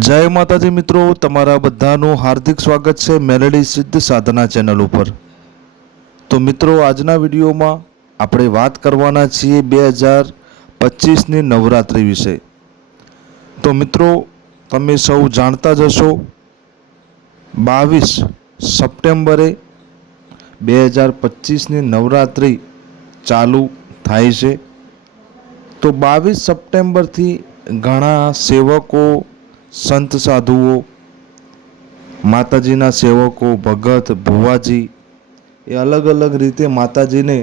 જય માતાજી મિત્રો, તમારા બધાનું હાર્દિક સ્વાગત છે મેલેડી સિદ્ધ સાધના ચેનલ ઉપર. તો મિત્રો, આજના વિડીયોમાં આપણે વાત કરવાના છીએ બે હજાર પચીસની નવરાત્રિ વિશે. તો મિત્રો, તમે સૌ જાણતા જ હશો, બાવીસ સપ્ટેમ્બરે બે હજાર પચીસની નવરાત્રિ ચાલુ થાય છે. તો બાવીસ સપ્ટેમ્બરથી ઘણા સેવકો સંત સાધુઓ, માતાજીના સેવકો, ભગત, ભુવાજી, એ અલગ અલગ રીતે માતાજીને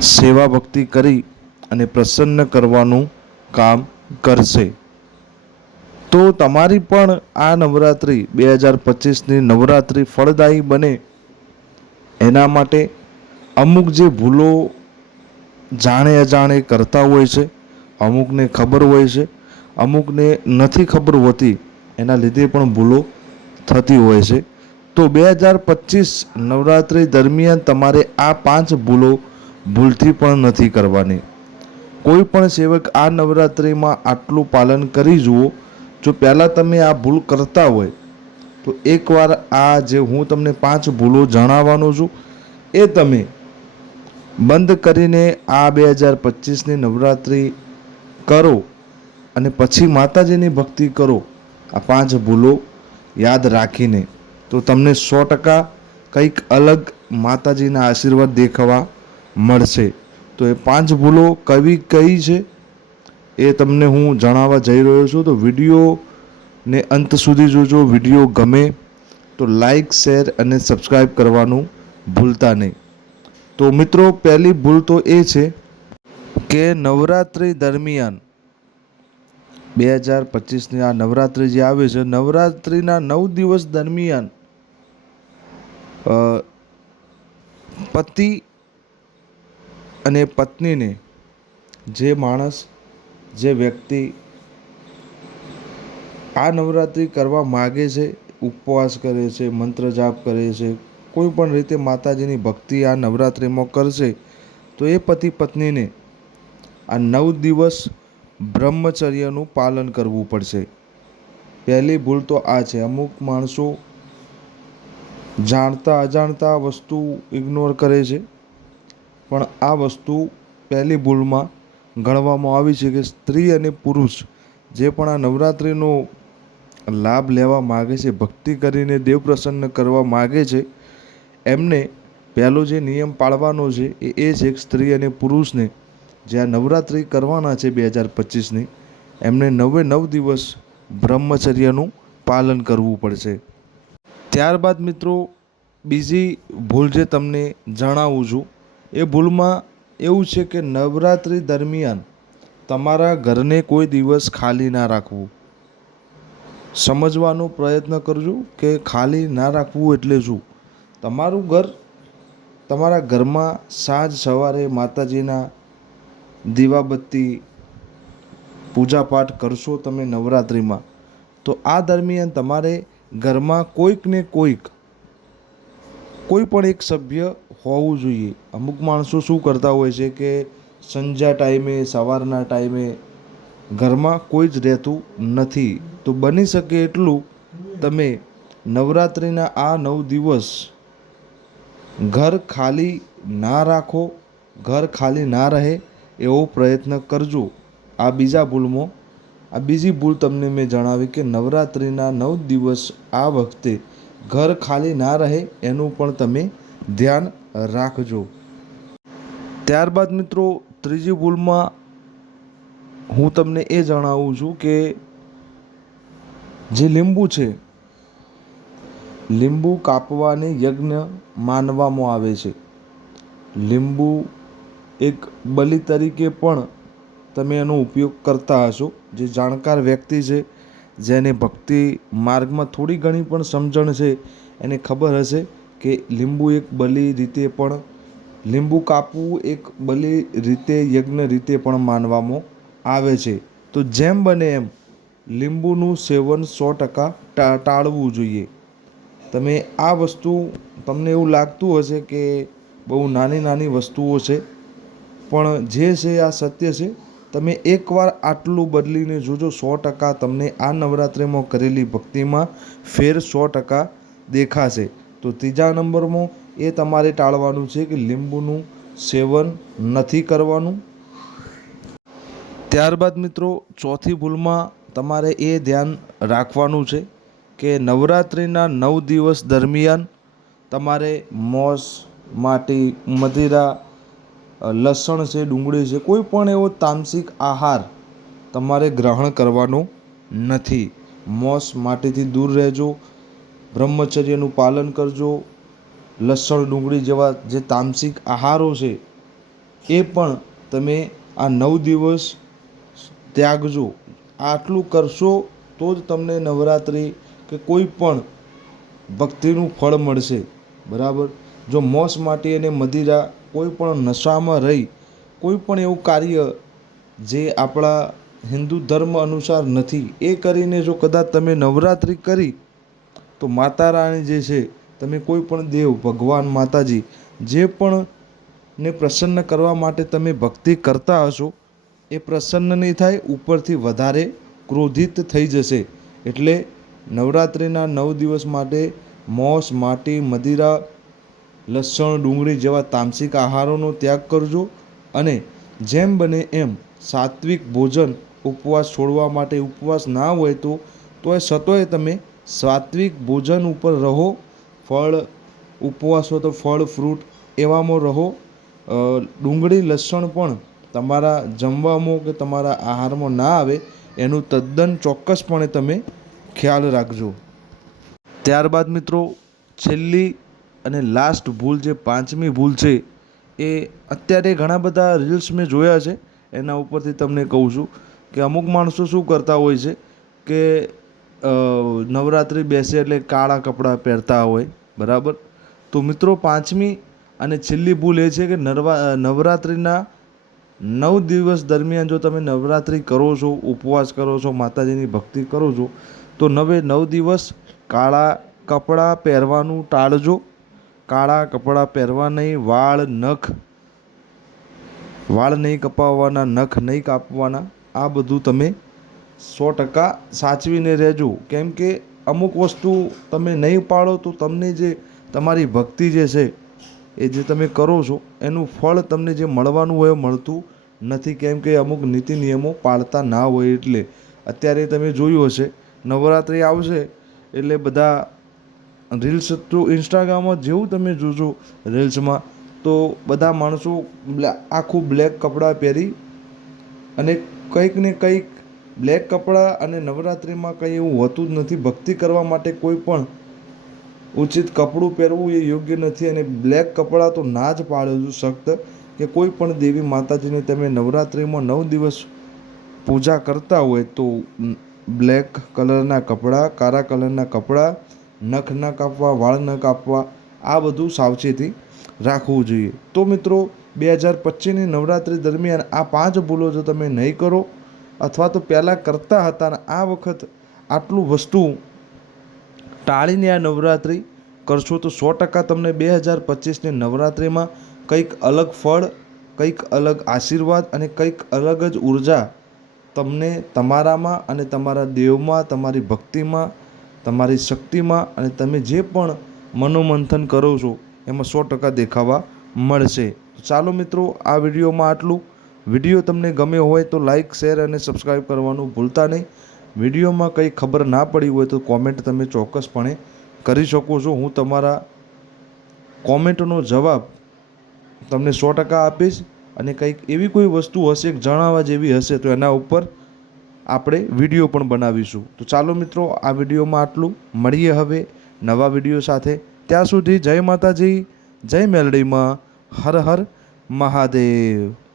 સેવા ભક્તિ કરી અને પ્રસન્ન કરવાનું કામ કરશે. તો તમારી પણ આ નવરાત્રિ બે હજાર પચીસની નવરાત્રિ ફળદાયી બને એના માટે અમુક જે ભૂલો જાણે અજાણે કરતા હોય છે, અમુકને ખબર હોય છે અમુકને નથી ખબર હોતી, એના લીધે પણ ભૂલો થતી હોય છે. તો બે હજાર પચીસ નવરાત્રિ દરમિયાન તમારે આ પાંચ ભૂલો ભૂલથી પણ નથી કરવાની. કોઈ પણ સેવક આ નવરાત્રિમાં આટલું પાલન કરી જુઓ, જો પહેલાં તમે આ ભૂલ કરતા હોય, તો એકવાર આ જે હું તમને પાંચ ભૂલો જણાવવાનો છું, એ તમે બંધ કરીને આ બે હજાર પચીસની નવરાત્રિ કરો. અને પછી માતાજીની ભક્તિ કરો. આ પાંચ ભૂલો યાદ રાખીને. તો તમને સો ટકા કંઈક અલગ માતાજીના આશીર્વાદ દેખાવા મળશે. તો એ પાંચ ભૂલો કવી કઈ છે? એ તમને હું જણાવવા જઈ રહ્યો છું. તો વિડીયોને અંત સુધી જોજો. વીડિયો ગમે તો લાઈક, શેર અને સબસ્ક્રાઈબ કરવાનું ભૂલતા નહીં. તો મિત્રો, પહેલી ભૂલ તો એ છે કે નવરાત્રિ દરમિયાન બે હજાર પચીસની આ નવરાત્રિ જે આવે છે, નવરાત્રિના નવ દિવસ દરમિયાન પતિ અને પત્નીને જે માણસ, જે વ્યક્તિ આ નવરાત્રિ કરવા માગે છે, ઉપવાસ કરે છે, મંત્ર જાપ કરે છે, કોઈ પણ રીતે માતાજીની ભક્તિ આ નવરાત્રિમાં કરશે, તો એ પતિ પત્નીને આ નવ દિવસ બ્રહ્મચર્યનું પાલન કરવું પડશે. પહેલી ભૂલ તો આ છે. અમુક માણસો જાણતા અજાણતા વસ્તુ ઇગ્નોર કરે છે. પણ આ વસ્તુ પહેલી ભૂલમાં ગણવામાં આવી છે કે સ્ત્રી અને પુરુષ જે પણ આ નવરાત્રિનો લાભ લેવા માગે છે, ભક્તિ કરીને દેવ પ્રસન્ન કરવા માગે છે, એમને પહેલો જે નિયમ પાળવાનો છે એ એ છે કે સ્ત્રી અને પુરુષને જે આ નવરાત્રિ કરવાના છે બે હજાર પચીસની, એમને નવે નવ દિવસ બ્રહ્મચર્યનું પાલન કરવું પડશે. ત્યારબાદ મિત્રો, બીજી ભૂલ જે તમને જણાવું છું, એ ભૂલમાં એવું છે કે નવરાત્રિ દરમિયાન તમારા ઘરને કોઈ દિવસ ખાલી ના રાખવું. સમજવાનો પ્રયત્ન કરજો કે ખાલી ના રાખવું એટલે શું? તમારું ઘર તમારા ઘરમાં સાંજ સવારે માતાજીના દીવાબત્તી પૂજાપાઠ કરશો તમે નવરાત્રિમાં, તો આ દરમિયાન તમારે ઘરમાં કોઈક ને કોઈક, કોઈ પણ એક સભ્ય હોવું જોઈએ. અમુક માણસો શું કરતા હોય છે કે સંજા ટાઈમે, સવારના ટાઈમે ઘરમાં કોઈ જ રહેતું નથી. તો બની શકે એટલું તમે નવરાત્રિના આ નવ દિવસ ઘર ખાલી ના રાખો, ઘર ખાલી ના રહે એવો પ્રયત્ન કરજો. આ બીજા ભૂલમાં, આ બીજી ભૂલ તમને મેં જણાવી કે નવરાત્રિના નવ દિવસ આ વખતે ઘર ખાલી ના રહે એનું પણ તમે ધ્યાન રાખજો. ત્યારબાદ મિત્રો, ત્રીજી ભૂલમાં હું તમને એ જણાવું છું કે જે લીંબુ છે, લીંબુ કાપવાને યજ્ઞ માનવામાં આવે છે. લીંબુ એક બલિ તરીકે પણ તમે એનો ઉપયોગ કરતા હશો. જે જાણકાર વ્યક્તિ છે, જેને ભક્તિ માર્ગમાં થોડી ઘણી પણ સમજણ છે, એને ખબર હશે કે લીંબુ એક બલિ રીતે પણ, લીંબુ કાપવું એક બલિ રીતે, યજ્ઞ રીતે પણ માનવામાં આવે છે. તો જેમ બને એમ લીંબુનું સેવન સો ટકા ટાળવું જોઈએ. તમે આ વસ્તુ, તમને એવું લાગતું હશે કે બહુ નાની નાની વસ્તુઓ છે પણ જે છે આ સત્ય છે, તમે એકવાર આટલું બદલીને જોજો, સો ટકા તમને આ નવરાત્રિમાં કરેલી ભક્તિમાં ફેર સો ટકા દેખાશે. તો ત્રીજા નંબરમાં એ તમારે ટાળવાનું છે કે લીંબુનું સેવન નથી કરવાનું. ત્યારબાદ મિત્રો, ચોથી ભૂલમાં તમારે એ ધ્યાન રાખવાનું છે કે નવરાત્રિના નવ દિવસ દરમિયાન તમારે મોસ, માટી, મદિરા લસણ છે, ડુંગળી છે, કોઈ પણ એવો તામસિક આહાર તમારે ગ્રહણ કરવાનો નથી. મોસ માટીથી દૂર રહેજો, બ્રહ્મચર્યનું પાલન કરજો, લસણ, ડુંગળી જેવા જે તામસિક આહારો છે, એ પણ તમે આ નવ દિવસ ત્યાગજો. આટલું કરશો તો જ તમને નવરાત્રિ કે કોઈ પણ ભક્તિનું ફળ મળશે. બરાબર? જો મોસ માટી અને મદિરા કોઈ પણ નશામાં રહી, કોઈ પણ એવું કાર્ય જે આપણા હિન્દુ ધર્મ અનુસાર નથી, એ કરીને જો કદાચ તમે નવરાત્રિ કરી, તો માતા રાણી જે છે, તમે કોઈ પણ દેવ, ભગવાન, માતાજી, જે પણ ને પ્રસન્ન કરવા માટે તમે ભક્તિ કરતા હશો, એ પ્રસન્ન નહીં થાય, ઉપરથી વધારે ક્રોધિત થઈ જશે. એટલે નવરાત્રિના નવ દિવસ માટે મોસ, માટી, મદિરા લસણ, ડુંગળી જેવા તામસિક આહારોનો ત્યાગ કરજો અને જેમ બને એમ સાત્વિક ભોજન ઉપવાસ છોડવા માટે ઉપવાસ ના હોય તો તોય સતોય તમે સાત્વિક ભોજન ઉપર રહો. ફળ ઉપવાસ હોય તો ફળ, ફ્રૂટ એવામાં રહો. ડુંગળી, લસણ પણ તમારા જમવામાં કે તમારા આહારમાં ના આવે એનું તદ્દન ચોક્કસપણે તમે ખ્યાલ રાખજો. ત્યારબાદ મિત્રો, છેલ્લી અને લાસ્ટ ભૂલ જે પાંચમી ભૂલ છે, એ અત્યારે ઘણા બધા રીલ્સ મેં જોયા છે. એના ઉપરથી તમને કહું છું કે અમુક માણસો શું કરતા હોય છે કે નવરાત્રિ બેસે એટલે કાળા કપડાં પહેરતા હોય, બરાબર? તો મિત્રો પાંચમી અને છેલ્લી ભૂલ એ છે કે નરવા, નવરાત્રિના નવ દિવસ દરમિયાન જો તમે નવરાત્રિ કરો છો, ઉપવાસ કરો છો, માતાજીની ભક્તિ કરો છો, તો નવે, નવ દિવસ કાળા કપડાં પહેરવાનું ટાળજો. કાળા કપડાં પહેરવા નહીં વાળ નખ, વાળ નહીં કપાવવાના, નખ નહીં કાપવાના, આ બધું તમે સો ટકા સાચવીને રહેજો. કેમ કે અમુક વસ્તુ તમે નહીં પાળો તો તમને જે તમારી ભક્તિ જે છે, એ જે તમે કરો છો, એનું ફળ તમને જે મળવાનું હોય મળતું નથી. કેમ કે અમુક નીતિ નિયમો પાળતા ના હોય એટલે. અત્યારે તમે જોયું હશે, નવરાત્રિ આવશે એટલે બધા રીલ્સ તો ઇન્સ્ટાગ્રામમાં જેવું તમે જોજો રીલ્સમાં, તો બધા માણસો આખું બ્લેક કપડાં પહેરી અને કંઈક ને કંઈક બ્લેક કપડાં અને નવરાત્રિમાં કંઈ એવું હોતું જ નથી. ભક્તિ કરવા માટે કોઈ પણ ઉચિત કપડું પહેરવું એ યોગ્ય નથી અને બ્લેક કપડાં તો ના જ પાડો છું સખ્ત કે કોઈ પણ દેવી માતાજીની તમે નવરાત્રિમાં નવ દિવસ પૂજા કરતા હોય તો બ્લેક કલરના કપડાં, કાળા કલરના કપડાં નખ ન કાપવા, વાળ ન કાપવા, આ બધું સાવચેતી રાખવું જોઈએ. તો મિત્રો, બે હજાર પચીસની નવરાત્રિ દરમિયાન આ પાંચ ભૂલો જો તમે નહીં કરો અથવા તો પહેલાં કરતા હતા ને આ વખત આટલું વસ્તુ ટાળીને આ નવરાત્રિ કરશો તો સો ટકા તમને બે હજાર પચીસની નવરાત્રિમાં કંઈક અલગ ફળ, કંઈક અલગ આશીર્વાદ અને કંઈક અલગ જ ઊર્જા તમને તમારામાં અને તમારા દેવમાં, તમારી ભક્તિમાં તમારી શક્તિમાં અને તમે જે પણ મનોમંથન કરો છો, એમાં સો ટકા દેખાવા મળશે. ચાલો મિત્રો, આ વિડીયોમાં આટલું. વીડિયો તમને ગમ્યો હોય તો લાઈક, શેર અને સબસ્ક્રાઈબ કરવાનું ભૂલતા નહીં. વિડીયોમાં કંઈ ખબર ના પડી હોય તો કોમેન્ટ તમે ચોક્કસપણે કરી શકો છો. હું તમારા કોમેન્ટનો જવાબ તમને સો ટકા આપીશ અને કંઈક એવી કોઈ વસ્તુ હશે જણાવવા જેવી હશે, તો એના ઉપર આપણે વીડિયો પણ બનાવીશું. તો ચાલો મિત્રો, આ વિડીયોમાં આટલું. મળીએ હવે નવા વીડિયો સાથે. ત્યાં સુધી જય માતાજી, જય મેલડીમાં. હર હર મહાદેવ.